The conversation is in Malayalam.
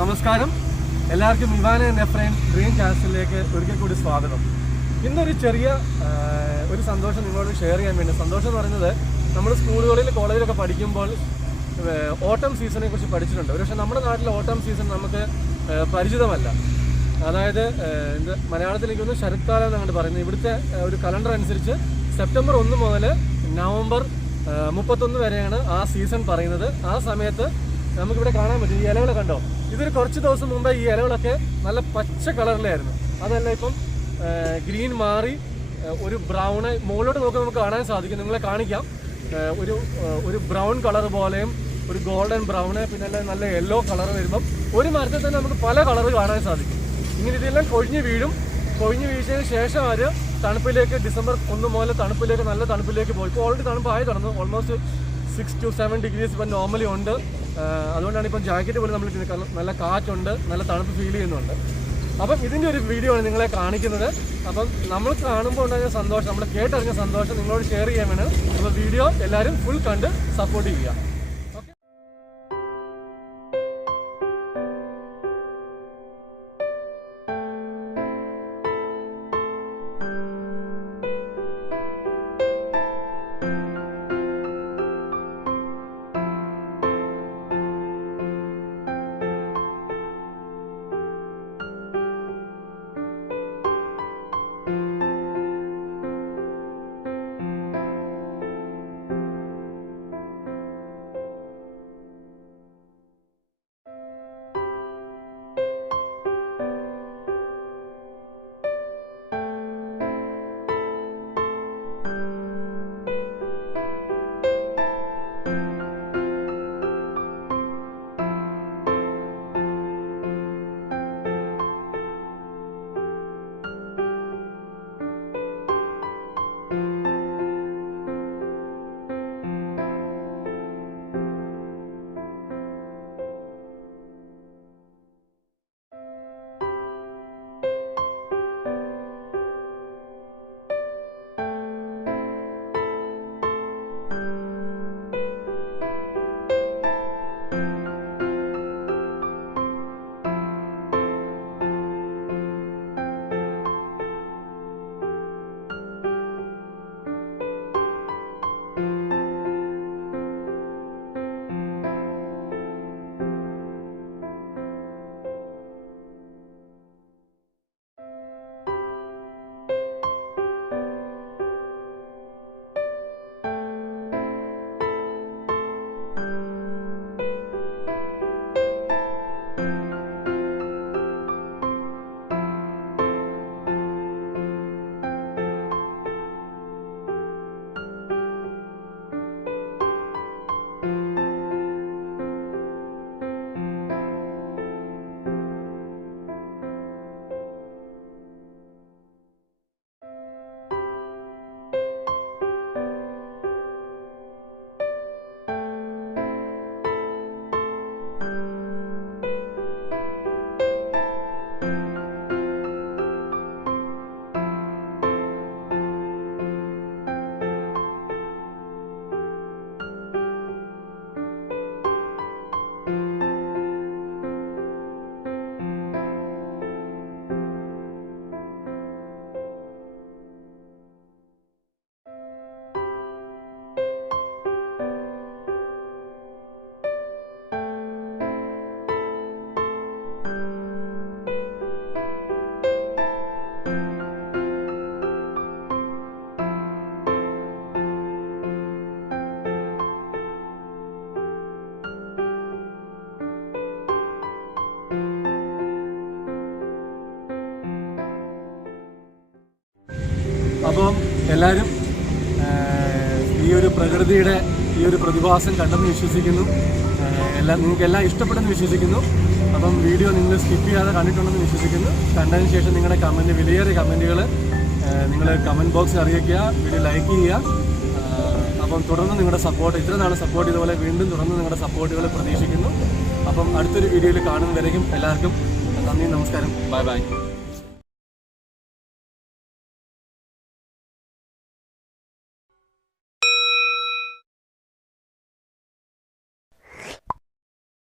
നമസ്കാരം, എല്ലാവർക്കും ഇവാൻ ആൻഡ് എഫ്രൈൻ ഡ്രീം കാസ്റ്റിലേക്ക് ഒരിക്കൽ കൂടി സ്വാഗതം. ഇന്നൊരു ചെറിയ ഒരു സന്തോഷം നിങ്ങളോട് ഷെയർ ചെയ്യാൻ വേണ്ടി. സന്തോഷം എന്ന് പറയുന്നത്, നമ്മൾ സ്കൂളുകളിൽ കോളേജിലൊക്കെ പഠിക്കുമ്പോൾ ഓട്ടം സീസണെ കുറിച്ച് പഠിച്ചിട്ടുണ്ട്. പക്ഷേ നമ്മുടെ നാട്ടിലെ ഓട്ടം സീസൺ നമുക്ക് പരിചിതമല്ല. അതായത് മലയാളത്തിലേക്കൊന്ന് ശരത്കാലം എന്നാണ് പറയുന്നത്. ഇവിടുത്തെ ഒരു കലണ്ടർ അനുസരിച്ച് സെപ്റ്റംബർ 1 മുതൽ നവംബർ 31 വരെയാണ് ആ സീസൺ പറയുന്നത്. ആ സമയത്ത് നമുക്കിവിടെ കാണാൻ പറ്റും. ഈ ഇലകൾ കണ്ടോ? ഇതൊരു കുറച്ച് ദിവസം മുമ്പേ ഈ ഇലകളൊക്കെ നല്ല പച്ച കളറിലായിരുന്നു. അതല്ല, ഇപ്പം ഗ്രീൻ മാറി ഒരു ബ്രൗണ് മുകളിലോട്ട് നോക്കാൻ നമുക്ക് കാണാൻ സാധിക്കും. നിങ്ങളെ കാണിക്കാം. ഒരു ബ്രൗൺ കളർ പോലെയും ഒരു ഗോൾഡൻ ബ്രൗണ്, പിന്നെ നല്ല യെല്ലോ കളർ വരുമ്പം ഒരു മരത്തിൽ തന്നെ നമുക്ക് പല കളർ കാണാൻ സാധിക്കും. ഇങ്ങനെ ഇതെല്ലാം കൊഴിഞ്ഞ് വീഴും. കൊഴിഞ്ഞ് വീഴ്ചയ്ക്ക് ശേഷം അവർ തണുപ്പിലേക്ക് ഡിസംബർ 1 മുതൽ തണുപ്പിലേക്ക്, നല്ല തണുപ്പിലേക്ക് പോയി. ഇപ്പോൾ ഓൾറെഡി തണുപ്പായി തുടങ്ങുന്നു. ഓൾമോസ്റ്റ് 6 to 7 degrees ഇപ്പം നോർമലി ഉണ്ട്. അതുകൊണ്ടാണ് ഇപ്പം ജാക്കറ്റ് പോലും നമ്മൾ നല്ല കാറ്റുണ്ട്, നല്ല തണുപ്പ് ഫീൽ ചെയ്യുന്നുണ്ട്. അപ്പം ഇതിൻ്റെ ഒരു വീഡിയോ ആണ് നിങ്ങളെ കാണിക്കുന്നത്. അപ്പം നമ്മൾ കാണുമ്പോൾ ഉണ്ടായ സന്തോഷം, നമ്മൾ കേട്ടറിഞ്ഞ സന്തോഷം നിങ്ങളോട് ഷെയർ ചെയ്യാൻ വേണം. അപ്പോൾ വീഡിയോ എല്ലാവരും ഫുൾ കണ്ട് സപ്പോർട്ട് ചെയ്യുക. അപ്പം എല്ലാവരും ഈ ഒരു പ്രകൃതിയുടെ ഈ ഒരു പ്രതിഭാസം കണ്ടെന്ന് വിശ്വസിക്കുന്നു. നിങ്ങൾക്കെല്ലാം ഇഷ്ടപ്പെട്ടെന്ന് വിശ്വസിക്കുന്നു. അപ്പം വീഡിയോ നിങ്ങൾ സ്കിപ്പ് ചെയ്യാതെ കണ്ടിട്ടുണ്ടെന്ന് വിശ്വസിക്കുന്നു. കണ്ടതിന് ശേഷം നിങ്ങളുടെ കമൻറ്റ്, വിലയേറിയ കമൻറ്റുകൾ നിങ്ങൾ കമൻറ്റ് ബോക്സിൽ അറിയിക്കുക. വീഡിയോ ലൈക്ക് ചെയ്യുക. അപ്പം തുടർന്ന് നിങ്ങളുടെ സപ്പോർട്ട്, ഇത്ര നാൾ സപ്പോർട്ട് ചെയ്തപോലെ വീണ്ടും തുടർന്ന് നിങ്ങളുടെ സപ്പോർട്ടുകൾ പ്രതീക്ഷിക്കുന്നു. അപ്പം അടുത്തൊരു വീഡിയോയിൽ കാണുന്നവരേക്കും എല്ലാവർക്കും നന്ദി, നമസ്കാരം, ബൈ ബൈ.